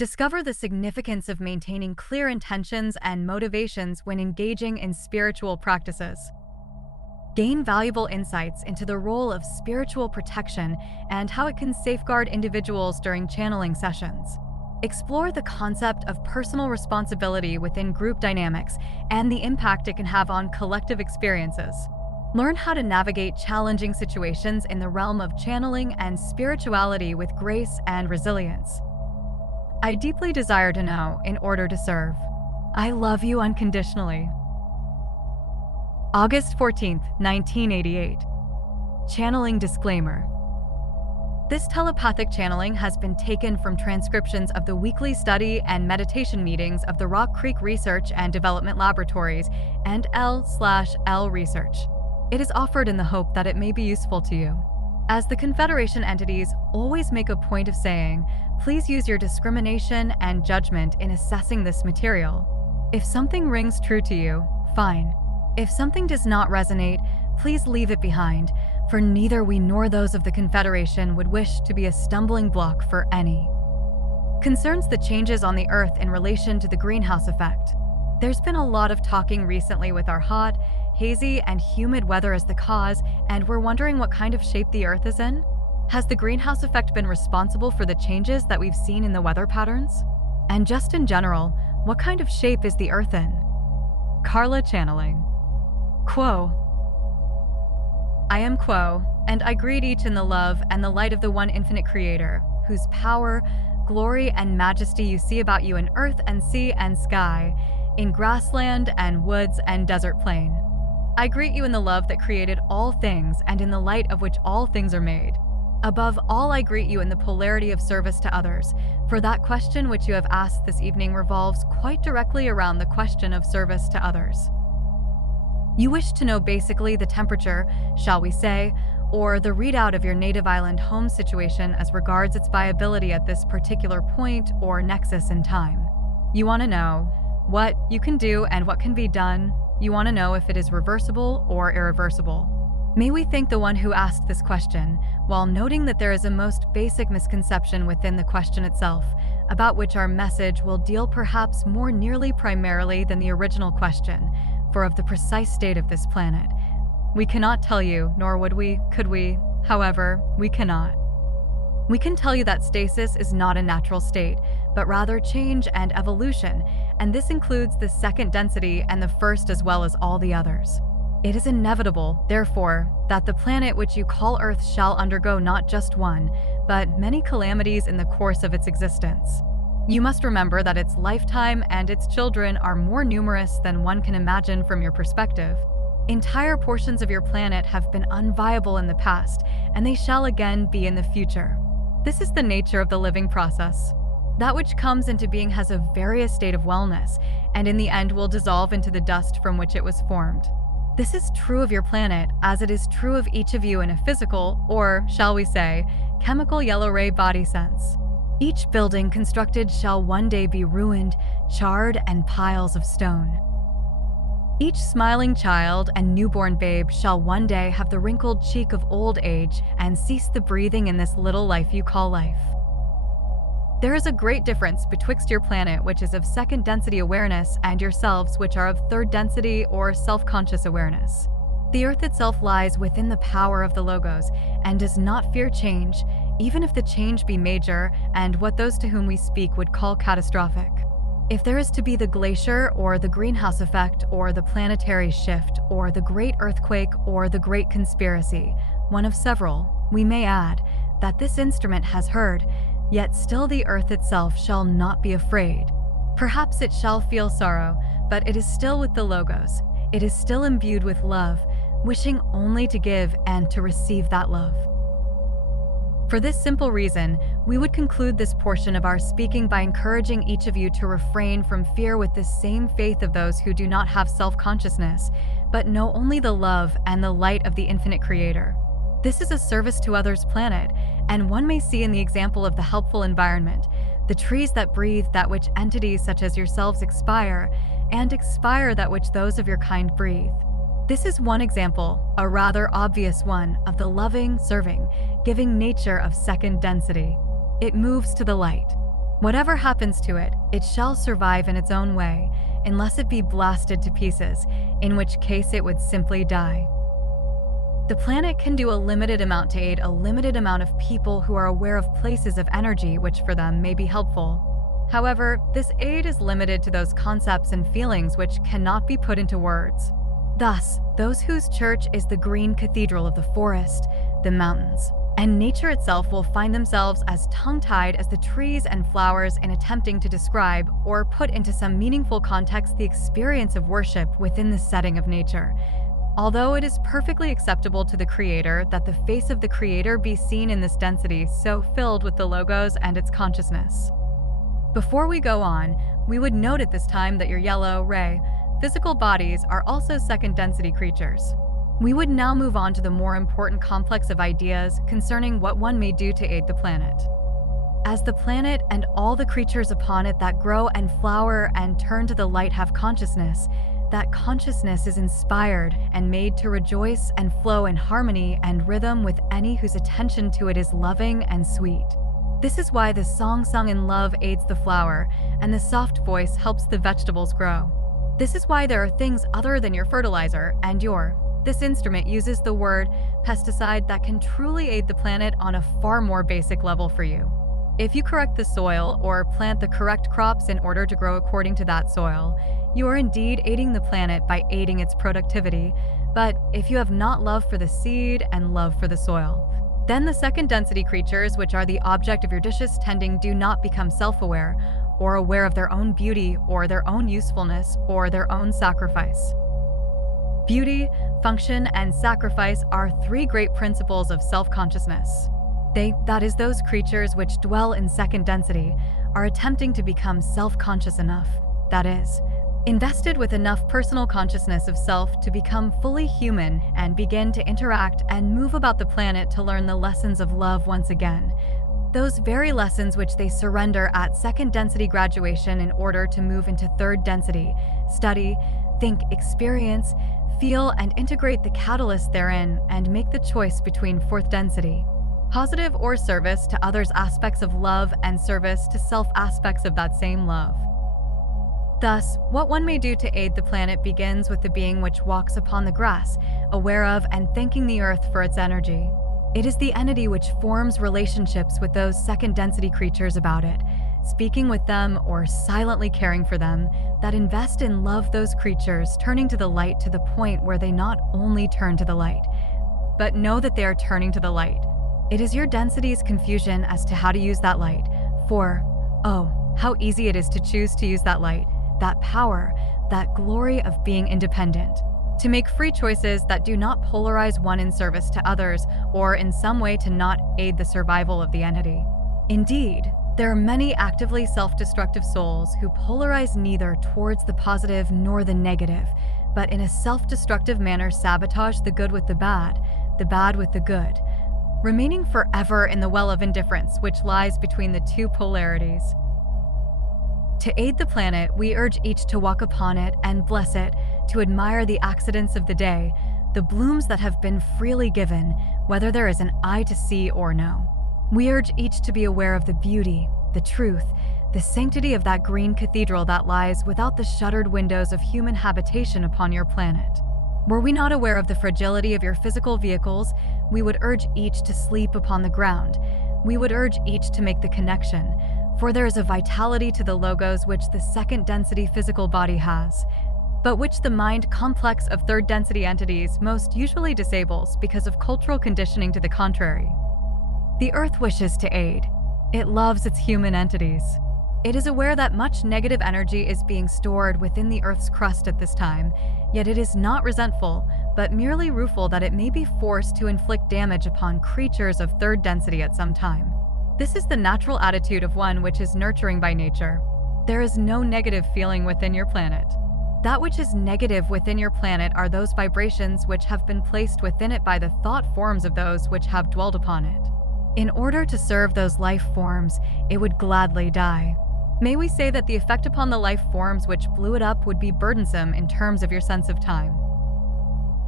Discover the significance of maintaining clear intentions and motivations when engaging in spiritual practices. Gain valuable insights into the role of spiritual protection and how it can safeguard individuals during channeling sessions. Explore the concept of personal responsibility within group dynamics and the impact it can have on collective experiences. Learn how to navigate challenging situations in the realm of channeling and spirituality with grace and resilience. I deeply desire to know in order to serve. I love you unconditionally. August 14th, 1988. Channeling disclaimer. This telepathic channeling has been taken from transcriptions of the weekly study and meditation meetings of the Rock Creek Research and Development Laboratories and L/L Research. It is offered in the hope that it may be useful to you. As the Confederation entities always make a point of saying, please use your discrimination and judgment in assessing this material. If something rings true to you, fine. If something does not resonate, please leave it behind, for neither we nor those of the Confederation would wish to be a stumbling block for any. Concerns the changes on the Earth in relation to the greenhouse effect. There's been a lot of talking recently with our hot, hazy, and humid weather as the cause, and we're wondering what kind of shape the Earth is in. Has the greenhouse effect been responsible for the changes that we've seen in the weather patterns? And just in general, what kind of shape is the Earth in? Carla channeling. Quo. I am Quo, and I greet each in the love and the light of the one infinite Creator, whose power, glory, and majesty you see about you in earth and sea and sky, in grassland and woods and desert plain. I greet you in the love that created all things and in the light of which all things are made. Above all, I greet you in the polarity of service to others, for that question which you have asked this evening revolves quite directly around the question of service to others. You wish to know basically the temperature, shall we say, or the readout of your native island home situation as regards its viability at this particular point or nexus in time. You want to know what you can do and what can be done. You want to know if it is reversible or irreversible. May we thank the one who asked this question, while noting that there is a most basic misconception within the question itself, about which our message will deal perhaps more nearly primarily than the original question, for of the precise state of this planet. We cannot tell you, nor would we, could we, however, we cannot. We can tell you that stasis is not a natural state, but rather change and evolution, and this includes the second density and the first as well as all the others. It is inevitable, therefore, that the planet which you call Earth shall undergo not just one, but many calamities in the course of its existence. You must remember that its lifetime and its children are more numerous than one can imagine from your perspective. Entire portions of your planet have been unviable in the past, and they shall again be in the future. This is the nature of the living process. That which comes into being has a various state of wellness, and in the end will dissolve into the dust from which it was formed. This is true of your planet, as it is true of each of you in a physical, or, shall we say, chemical yellow-ray body sense. Each building constructed shall one day be ruined, charred, and piles of stone. Each smiling child and newborn babe shall one day have the wrinkled cheek of old age and cease the breathing in this little life you call life. There is a great difference betwixt your planet, which is of second density awareness, and yourselves, which are of third density or self-conscious awareness. The Earth itself lies within the power of the Logos and does not fear change, even if the change be major and what those to whom we speak would call catastrophic. If there is to be the glacier or the greenhouse effect or the planetary shift or the great earthquake or the great conspiracy, one of several, we may add, that this instrument has heard, yet still the Earth itself shall not be afraid. Perhaps it shall feel sorrow, but it is still with the Logos. It is still imbued with love, wishing only to give and to receive that love. For this simple reason, we would conclude this portion of our speaking by encouraging each of you to refrain from fear with the same faith of those who do not have self-consciousness, but know only the love and the light of the infinite Creator. This is a service to others' planet, and one may see in the example of the helpful environment, the trees that breathe that which entities such as yourselves expire, and expire that which those of your kind breathe. This is one example, a rather obvious one, of the loving, serving, giving nature of second density. It moves to the light. Whatever happens to it, it shall survive in its own way, unless it be blasted to pieces, in which case it would simply die. The planet can do a limited amount to aid a limited amount of people who are aware of places of energy which for them may be helpful. However, this aid is limited to those concepts and feelings which cannot be put into words. Thus, those whose church is the green cathedral of the forest, the mountains, and nature itself will find themselves as tongue-tied as the trees and flowers in attempting to describe or put into some meaningful context the experience of worship within the setting of nature. Although it is perfectly acceptable to the Creator that the face of the Creator be seen in this density so filled with the logos and its consciousness. Before we go on, we would note at this time that your yellow, ray, physical bodies are also second density creatures. We would now move on to the more important complex of ideas concerning what one may do to aid the planet. As the planet and all the creatures upon it that grow and flower and turn to the light have consciousness, that consciousness is inspired and made to rejoice and flow in harmony and rhythm with any whose attention to it is loving and sweet. This is why the song sung in love aids the flower, and the soft voice helps the vegetables grow. This is why there are things other than your fertilizer and this instrument uses the word pesticide that can truly aid the planet on a far more basic level for you. If you correct the soil or plant the correct crops in order to grow according to that soil, you are indeed aiding the planet by aiding its productivity. But if you have not love for the seed and love for the soil, then the second density creatures, which are the object of your dishes tending, do not become self-aware or aware of their own beauty or their own usefulness or their own sacrifice. Beauty, function, and sacrifice are three great principles of self-consciousness. That is, those creatures which dwell in second density, are attempting to become self-conscious enough, that is, invested with enough personal consciousness of self to become fully human and begin to interact and move about the planet to learn the lessons of love once again. Those very lessons which they surrender at second density graduation in order to move into third density, study, think, experience, feel, and integrate the catalyst therein and make the choice between fourth density, positive or service to others aspects of love and service to self aspects of that same love. Thus, what one may do to aid the planet begins with the being which walks upon the grass, aware of and thanking the earth for its energy. It is the entity which forms relationships with those second density creatures about it, speaking with them or silently caring for them, that invest in love those creatures, turning to the light to the point where they not only turn to the light, but know that they are turning to the light. It is your density's confusion as to how to use that light, for, oh, how easy it is to choose to use that light, that power, that glory of being independent, to make free choices that do not polarize one in service to others or in some way to not aid the survival of the entity. Indeed, there are many actively self-destructive souls who polarize neither towards the positive nor the negative, but in a self-destructive manner sabotage the good with the bad with the good, remaining forever in the well of indifference which lies between the two polarities. To aid the planet, we urge each to walk upon it and bless it, to admire the accidents of the day, the blooms that have been freely given, whether there is an eye to see or no. We urge each to be aware of the beauty, the truth, the sanctity of that green cathedral that lies without the shuttered windows of human habitation upon your planet. Were we not aware of the fragility of your physical vehicles, we would urge each to sleep upon the ground. We would urge each to make the connection, for there is a vitality to the logos which the second density physical body has, but which the mind complex of third density entities most usually disables because of cultural conditioning to the contrary. The Earth wishes to aid. It loves its human entities. It is aware that much negative energy is being stored within the Earth's crust at this time, yet it is not resentful, but merely rueful that it may be forced to inflict damage upon creatures of third density at some time. This is the natural attitude of one which is nurturing by nature. There is no negative feeling within your planet. That which is negative within your planet are those vibrations which have been placed within it by the thought forms of those which have dwelled upon it. In order to serve those life forms, it would gladly die. May we say that the effect upon the life forms which blew it up would be burdensome in terms of your sense of time.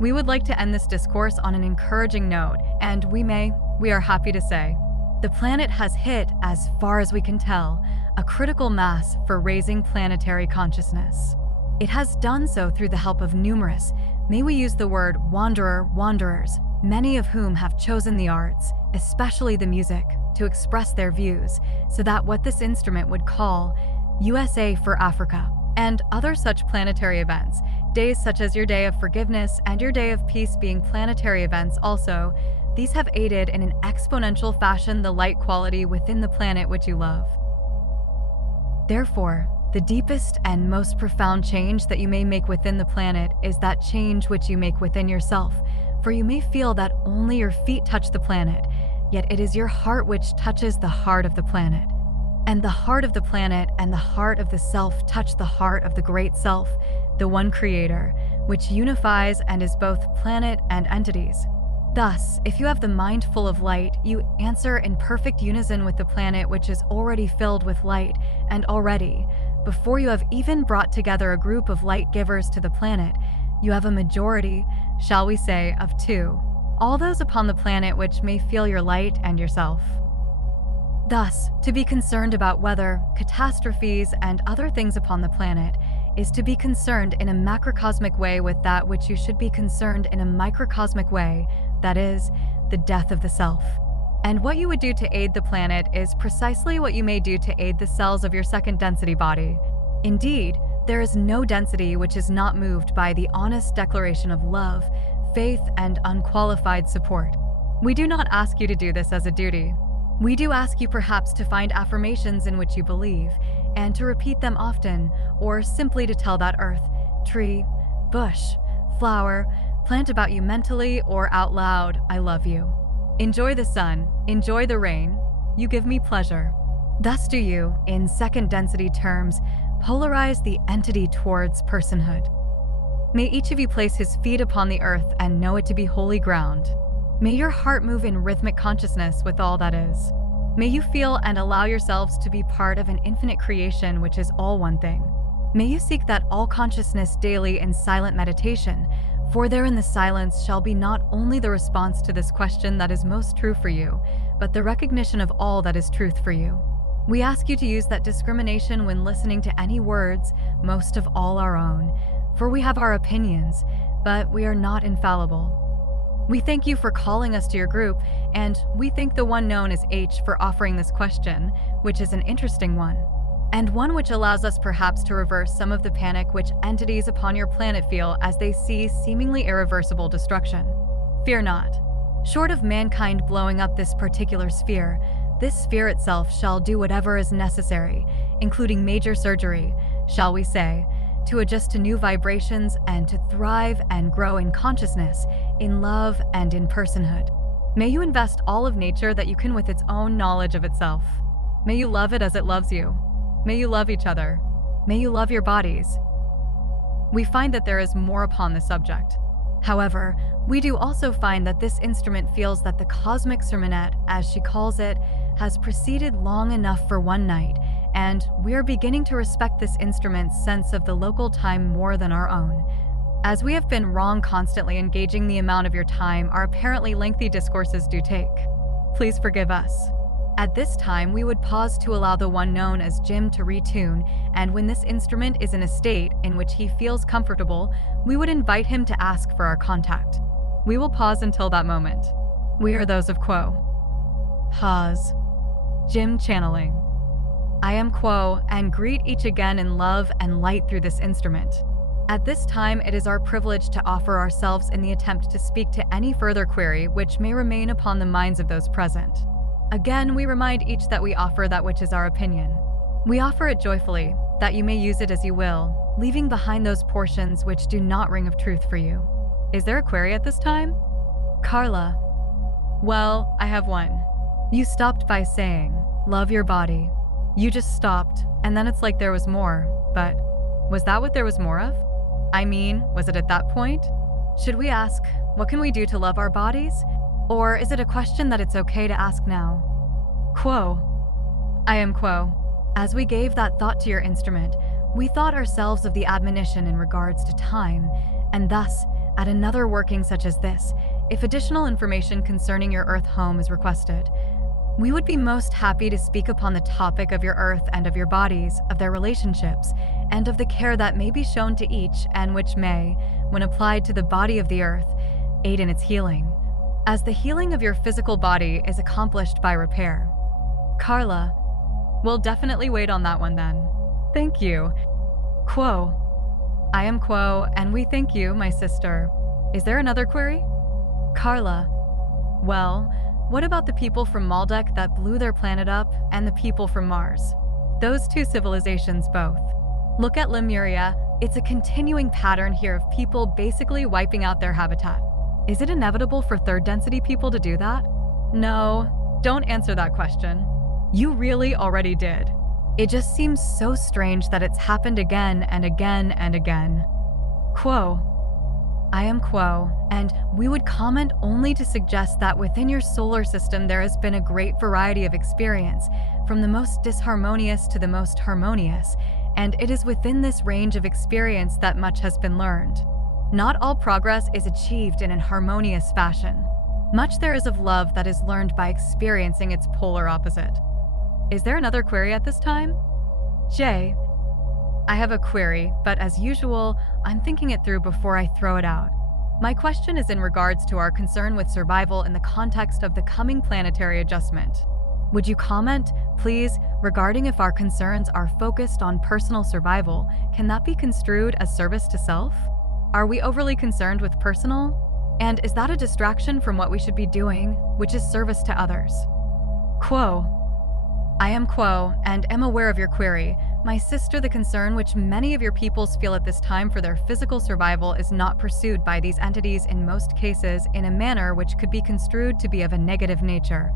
We would like to end this discourse on an encouraging note, and we are happy to say, the planet has hit, as far as we can tell, a critical mass for raising planetary consciousness. It has done so through the help of numerous, may we use the word wanderers, many of whom have chosen the arts, especially the music, to express their views, so that what this instrument would call USA for Africa, and other such planetary events, days such as your Day of Forgiveness and your Day of Peace being planetary events also, these have aided in an exponential fashion the light quality within the planet which you love. Therefore, the deepest and most profound change that you may make within the planet is that change which you make within yourself, for you may feel that only your feet touch the planet, yet it is your heart which touches the heart of the planet. And the heart of the planet and the heart of the self touch the heart of the great self, the one creator, which unifies and is both planet and entities. Thus, if you have the mind full of light, you answer in perfect unison with the planet which is already filled with light, and already, before you have even brought together a group of light givers to the planet, you have a majority, shall we say, of two, all those upon the planet which may feel your light and yourself. Thus, to be concerned about weather, catastrophes, and other things upon the planet is to be concerned in a macrocosmic way with that which you should be concerned in a microcosmic way, that is, the death of the self. And what you would do to aid the planet is precisely what you may do to aid the cells of your second density body. Indeed, there is no density which is not moved by the honest declaration of love, faith, and unqualified support. We do not ask you to do this as a duty. We do ask you perhaps to find affirmations in which you believe, and to repeat them often, or simply to tell that earth, tree, bush, flower, plant about you mentally or out loud, I love you. Enjoy the sun, enjoy the rain, you give me pleasure. Thus do you, in second density terms, polarize the entity towards personhood. May each of you place his feet upon the earth and know it to be holy ground. May your heart move in rhythmic consciousness with all that is. May you feel and allow yourselves to be part of an infinite creation which is all one thing. May you seek that all consciousness daily in silent meditation, for there in the silence shall be not only the response to this question that is most true for you, but the recognition of all that is truth for you. We ask you to use that discrimination when listening to any words, most of all our own, for we have our opinions, but we are not infallible. We thank you for calling us to your group, and we thank the one known as H for offering this question, which is an interesting one, and one which allows us perhaps to reverse some of the panic which entities upon your planet feel as they see seemingly irreversible destruction. Fear not. Short of mankind blowing up this particular sphere, this sphere itself shall do whatever is necessary, including major surgery, shall we say, to adjust to new vibrations and to thrive and grow in consciousness, in love, and in personhood. May you invest all of nature that you can with its own knowledge of itself. May you love it as it loves you. May you love each other. May you love your bodies. We find that there is more upon this subject. However, we do also find that this instrument feels that the cosmic sermonette, as she calls it, has proceeded long enough for one night, and we are beginning to respect this instrument's sense of the local time more than our own. As we have been wrong constantly engaging the amount of your time our apparently lengthy discourses do take. Please forgive us. At this time, we would pause to allow the one known as Jim to retune, and when this instrument is in a state in which he feels comfortable, we would invite him to ask for our contact. We will pause until that moment. We are those of Quo. Pause. Jim channeling. I am Quo, and greet each again in love and light through this instrument. At this time, it is our privilege to offer ourselves in the attempt to speak to any further query which may remain upon the minds of those present. Again, we remind each that we offer that which is our opinion. We offer it joyfully, that you may use it as you will, leaving behind those portions which do not ring of truth for you. Is there a query at this time? Carla. Well, I have one. You stopped by saying, love your body. You just stopped, and then it's like there was more, but was that what there was more of? I mean, was it at that point? Should we ask, what can we do to love our bodies? Or is it a question that it's okay to ask now? Quo. I am Quo. As we gave that thought to your instrument, we thought ourselves of the admonition in regards to time, and thus, at another working such as this, if additional information concerning your Earth home is requested, We would be most happy to speak upon the topic of your earth and of your bodies, of their relationships, and of the care that may be shown to each and which may, when applied to the body of the earth, aid in its healing, as the healing of your physical body is accomplished by repair. Carla, we'll definitely wait on that one then. Thank you. Quo. I am Quo, and we thank you, my sister. Is there another query? Carla. Well, what about the people from Maldek that blew their planet up and the people from Mars? Those two civilizations both. Look at Lemuria. It's a continuing pattern here of people basically wiping out their habitat. Is it inevitable for third density people to do that? No, don't answer that question. You really already did. It just seems so strange that it's happened again and again and again. Quo. I am Quo, and we would comment only to suggest that within your solar system there has been a great variety of experience, from the most disharmonious to the most harmonious, and it is within this range of experience that much has been learned. Not all progress is achieved in an harmonious fashion. Much there is of love that is learned by experiencing its polar opposite. Is there another query at this time? Jay. I have a query, but as usual, I'm thinking it through before I throw it out. My question is in regards to our concern with survival in the context of the coming planetary adjustment. Would you comment, please, regarding if our concerns are focused on personal survival, can that be construed as service to self? Are we overly concerned with personal? And is that a distraction from what we should be doing, which is service to others? Quo. I am Quo, and am aware of your query. My sister, the concern which many of your peoples feel at this time for their physical survival is not pursued by these entities in most cases in a manner which could be construed to be of a negative nature.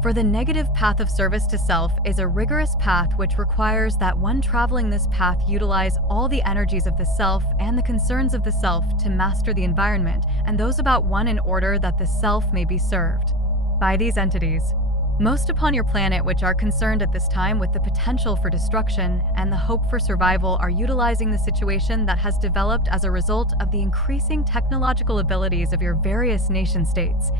For the negative path of service to self is a rigorous path which requires that one traveling this path utilize all the energies of the self and the concerns of the self to master the environment and those about one in order that the self may be served by these entities. Most upon your planet which are concerned at this time with the potential for destruction and the hope for survival are utilizing the situation that has developed as a result of the increasing technological abilities of your various nation-states,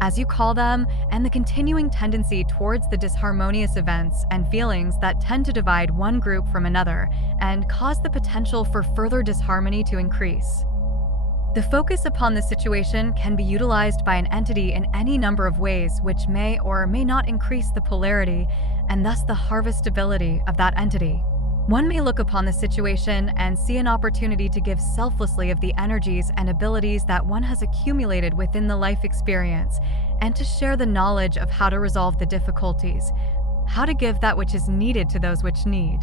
as you call them, and the continuing tendency towards the disharmonious events and feelings that tend to divide one group from another and cause the potential for further disharmony to increase. The focus upon this situation can be utilized by an entity in any number of ways which may or may not increase the polarity and thus the harvestability of that entity. One may look upon the situation and see an opportunity to give selflessly of the energies and abilities that one has accumulated within the life experience and to share the knowledge of how to resolve the difficulties, how to give that which is needed to those which need.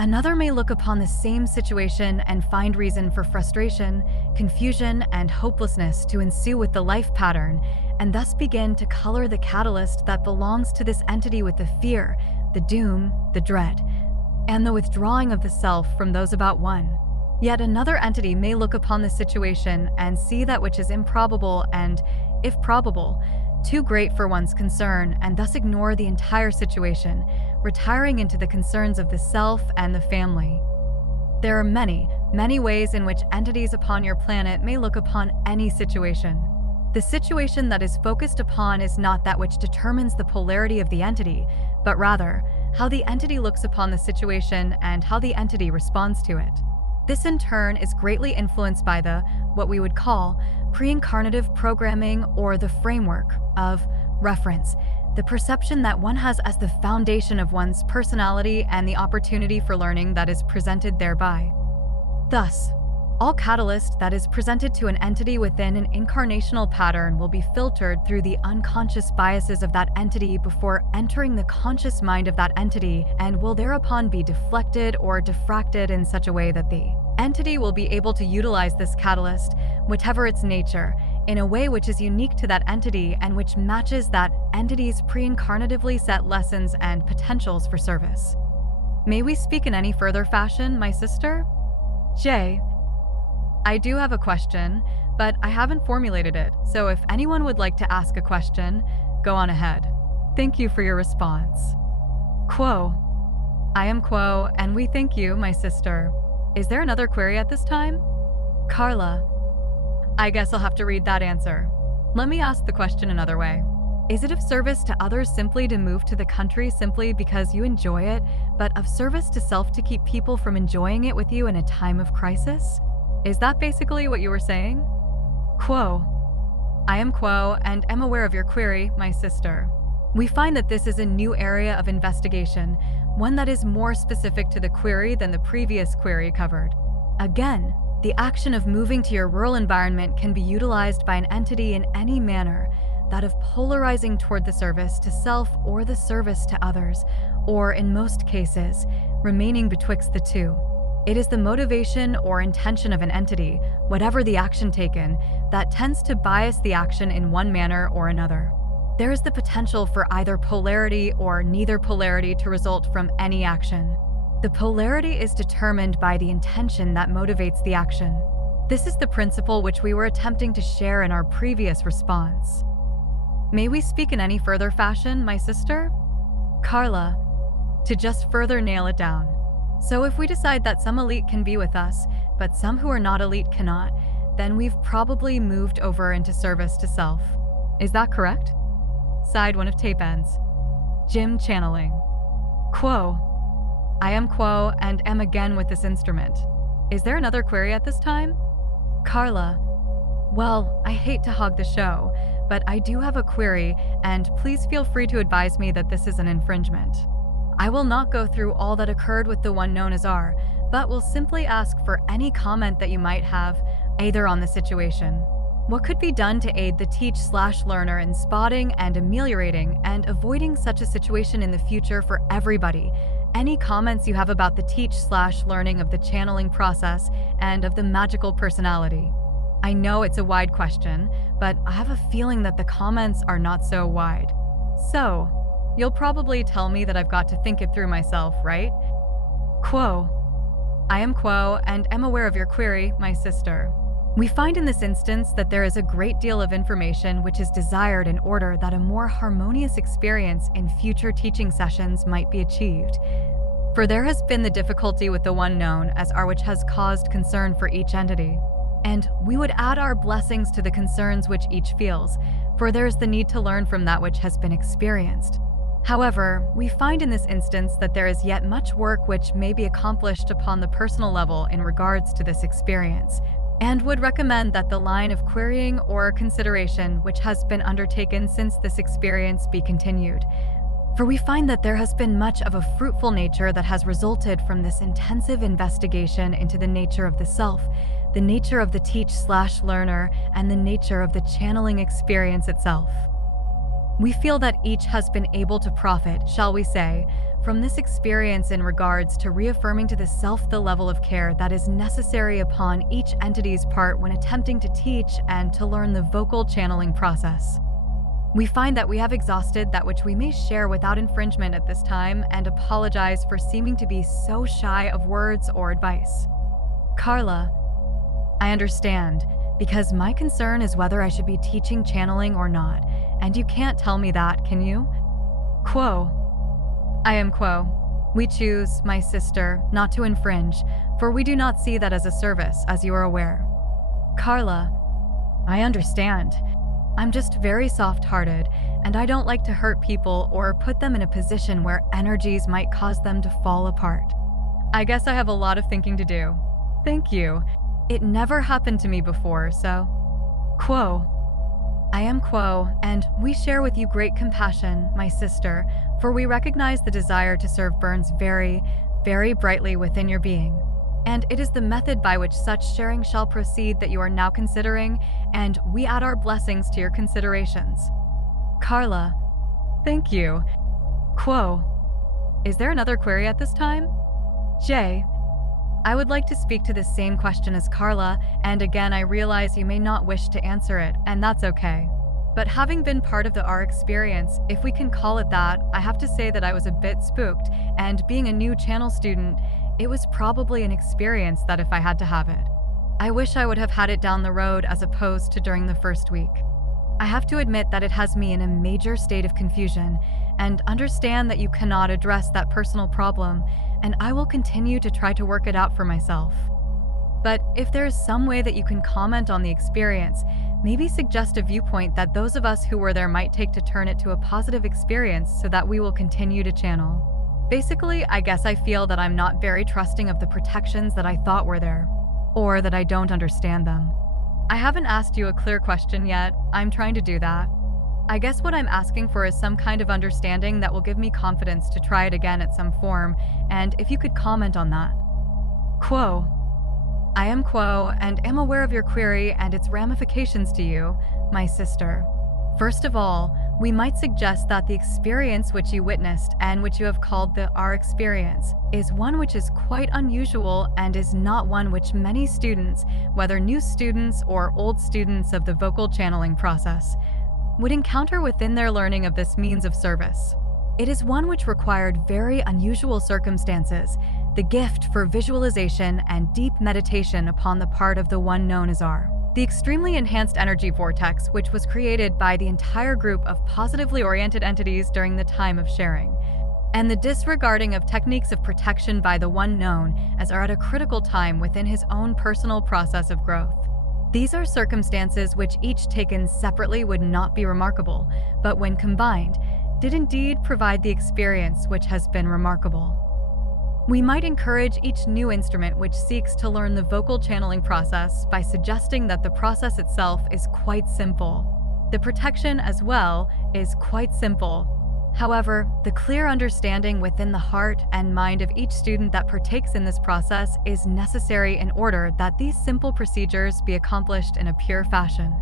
Another may look upon the same situation and find reason for frustration, confusion, and hopelessness to ensue with the life pattern, and thus begin to color the catalyst that belongs to this entity with the fear, the doom, the dread, and the withdrawing of the self from those about one. Yet another entity may look upon the situation and see that which is improbable and, if probable, too great for one's concern, and thus ignore the entire situation, retiring into the concerns of the self and the family. There are many, many ways in which entities upon your planet may look upon any situation. The situation that is focused upon is not that which determines the polarity of the entity, but rather, how the entity looks upon the situation and how the entity responds to it. This in turn is greatly influenced by what we would call, pre-incarnative programming or the framework of reference, the perception that one has as the foundation of one's personality and the opportunity for learning that is presented thereby. Thus, all catalyst that is presented to an entity within an incarnational pattern will be filtered through the unconscious biases of that entity before entering the conscious mind of that entity and will thereupon be deflected or diffracted in such a way that the entity will be able to utilize this catalyst, whatever its nature, in a way which is unique to that entity and which matches that entity's pre-incarnatively set lessons and potentials for service. May we speak in any further fashion, my sister? Jay. I do have a question, but I haven't formulated it, so if anyone would like to ask a question, go on ahead. Thank you for your response. Quo. I am Quo, and we thank you, my sister. Is there another query at this time? Carla. I guess I'll have to read that answer. Let me ask the question another way. Is it of service to others simply to move to the country simply because you enjoy it, but of service to self to keep people from enjoying it with you in a time of crisis? Is that basically what you were saying? Quo. I am Quo and am aware of your query, my sister. We find that this is a new area of investigation, one that is more specific to the query than the previous query covered. Again, the action of moving to your rural environment can be utilized by an entity in any manner, that of polarizing toward the service to self or the service to others, or in most cases, remaining betwixt the two. It is the motivation or intention of an entity, whatever the action taken, that tends to bias the action in one manner or another. There is the potential for either polarity or neither polarity to result from any action. The polarity is determined by the intention that motivates the action. This is the principle which we were attempting to share in our previous response. May we speak in any further fashion, my sister? Carla, to just further nail it down. So if we decide that some elite can be with us, but some who are not elite cannot, then we've probably moved over into service to self. Is that correct? Side 1 of tape ends. Jim channeling. Quo. I am Quo and am again with this instrument. Is there another query at this time? Carla. Well, I hate to hog the show, but I do have a query, and please feel free to advise me that this is an infringement. I will not go through all that occurred with the one known as R, but will simply ask for any comment that you might have, either on the situation. What could be done to aid the teach/learner in spotting and ameliorating and avoiding such a situation in the future for everybody? Any comments you have about the teach/learning of the channeling process and of the magical personality? I know it's a wide question, but I have a feeling that the comments are not so wide. So, you'll probably tell me that I've got to think it through myself, right? Quo. I am Quo and am aware of your query, my sister. We find in this instance that there is a great deal of information which is desired in order that a more harmonious experience in future teaching sessions might be achieved. For there has been the difficulty with the one known as R which has caused concern for each entity. And we would add our blessings to the concerns which each feels, for there is the need to learn from that which has been experienced. However, we find in this instance that there is yet much work which may be accomplished upon the personal level in regards to this experience, and would recommend that the line of querying or consideration which has been undertaken since this experience be continued. For we find that there has been much of a fruitful nature that has resulted from this intensive investigation into the nature of the self, the nature of the teach/learner, and the nature of the channeling experience itself. We feel that each has been able to profit, shall we say, from this experience in regards to reaffirming to the self the level of care that is necessary upon each entity's part when attempting to teach and to learn the vocal channeling process. We find that we have exhausted that which we may share without infringement at this time and apologize for seeming to be so shy of words or advice. Carla, I understand, because my concern is whether I should be teaching channeling or not, and you can't tell me that, can you? Quo. I am Quo. We choose, my sister, not to infringe, for we do not see that as a service, as you are aware. Carla, I understand. I'm just very soft-hearted, and I don't like to hurt people or put them in a position where energies might cause them to fall apart. I guess I have a lot of thinking to do. Thank you. It never happened to me before, so... Quo. I am Quo, and we share with you great compassion, my sister, for we recognize the desire to serve burns very, very brightly within your being. And it is the method by which such sharing shall proceed that you are now considering, and we add our blessings to your considerations. Carla, thank you. Quo. Is there another query at this time? Jay. I would like to speak to the same question as Carla, and again I realize you may not wish to answer it, and that's okay. But having been part of the R experience, if we can call it that, I have to say that I was a bit spooked, and being a new channel student, it was probably an experience that if I had to have it. I wish I would have had it down the road as opposed to during the first week. I have to admit that it has me in a major state of confusion, and understand that you cannot address that personal problem, and I will continue to try to work it out for myself. But if there is some way that you can comment on the experience, maybe suggest a viewpoint that those of us who were there might take to turn it to a positive experience so that we will continue to channel. Basically, I guess I feel that I'm not very trusting of the protections that I thought were there, or that I don't understand them. I haven't asked you a clear question yet. I'm trying to do that. I guess what I'm asking for is some kind of understanding that will give me confidence to try it again at some form, and if you could comment on that. Quo. I am Quo, and am aware of your query and its ramifications to you, my sister. First of all, we might suggest that the experience which you witnessed and which you have called the our experience is one which is quite unusual and is not one which many students, whether new students or old students of the vocal channeling process, would encounter within their learning of this means of service. It is one which required very unusual circumstances, the gift for visualization and deep meditation upon the part of the one known as R. The extremely enhanced energy vortex which was created by the entire group of positively oriented entities during the time of sharing, and the disregarding of techniques of protection by the one known as are at a critical time within his own personal process of growth. These are circumstances which each taken separately would not be remarkable, but when combined, did indeed provide the experience which has been remarkable. We might encourage each new instrument which seeks to learn the vocal channeling process by suggesting that the process itself is quite simple. The protection as well is quite simple. However, the clear understanding within the heart and mind of each student that partakes in this process is necessary in order that these simple procedures be accomplished in a pure fashion.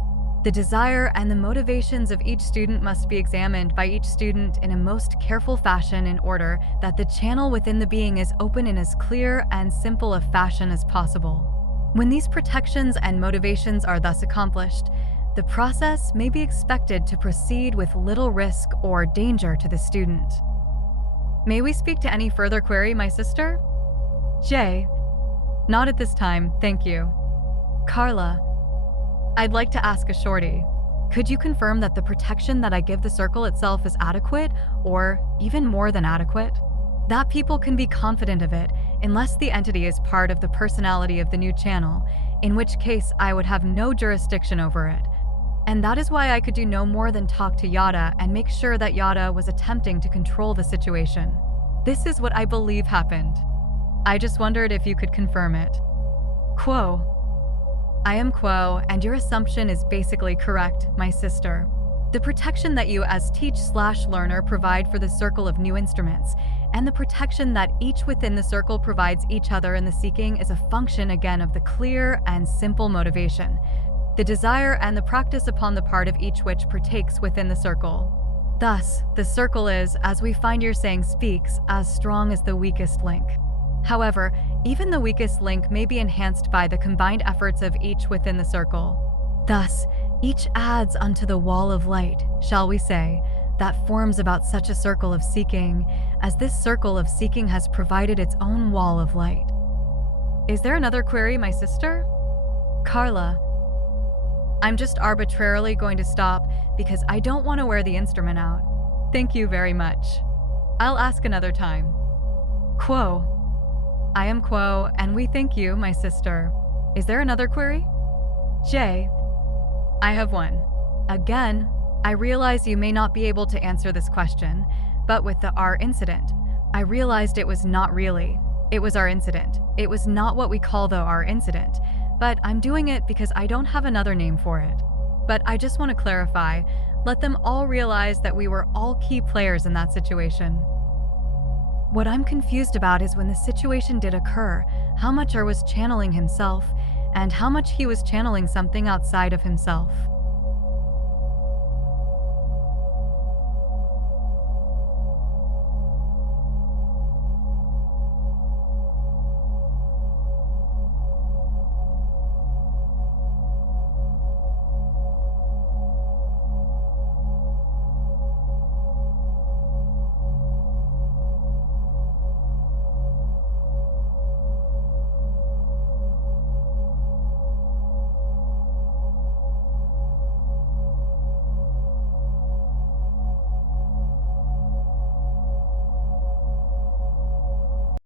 The desire and the motivations of each student must be examined by each student in a most careful fashion in order that the channel within the being is open in as clear and simple a fashion as possible. When these protections and motivations are thus accomplished, the process may be expected to proceed with little risk or danger to the student. May we speak to any further query, my sister? J. Not at this time, thank you. Carla. I'd like to ask a shorty. Could you confirm that the protection that I give the circle itself is adequate, or even more than adequate? That people can be confident of it, unless the entity is part of the personality of the new channel, in which case I would have no jurisdiction over it. And that is why I could do no more than talk to Yada and make sure that Yada was attempting to control the situation. This is what I believe happened. I just wondered if you could confirm it. Quo. I am Quo, and your assumption is basically correct, my sister. The protection that you as teach/learner provide for the circle of new instruments, and the protection that each within the circle provides each other in the seeking is a function again of the clear and simple motivation, the desire and the practice upon the part of each which partakes within the circle. Thus, the circle is, as we find your saying speaks, as strong as the weakest link. However, even the weakest link may be enhanced by the combined efforts of each within the circle. Thus, each adds unto the wall of light, shall we say, that forms about such a circle of seeking, as this circle of seeking has provided its own wall of light. Is there another query, my sister? Carla. I'm just arbitrarily going to stop because I don't want to wear the instrument out. Thank you very much. I'll ask another time. Quo. I am Quo, and we thank you, my sister. Is there another query? J. I have one. Again, I realize you may not be able to answer this question, but with the R incident, I realized it was not really. It was our incident. It was not what we call the R incident, but I'm doing it because I don't have another name for it. But I just want to clarify, let them all realize that we were all key players in that situation. What I'm confused about is when the situation did occur, how much R was channeling himself, and how much he was channeling something outside of himself.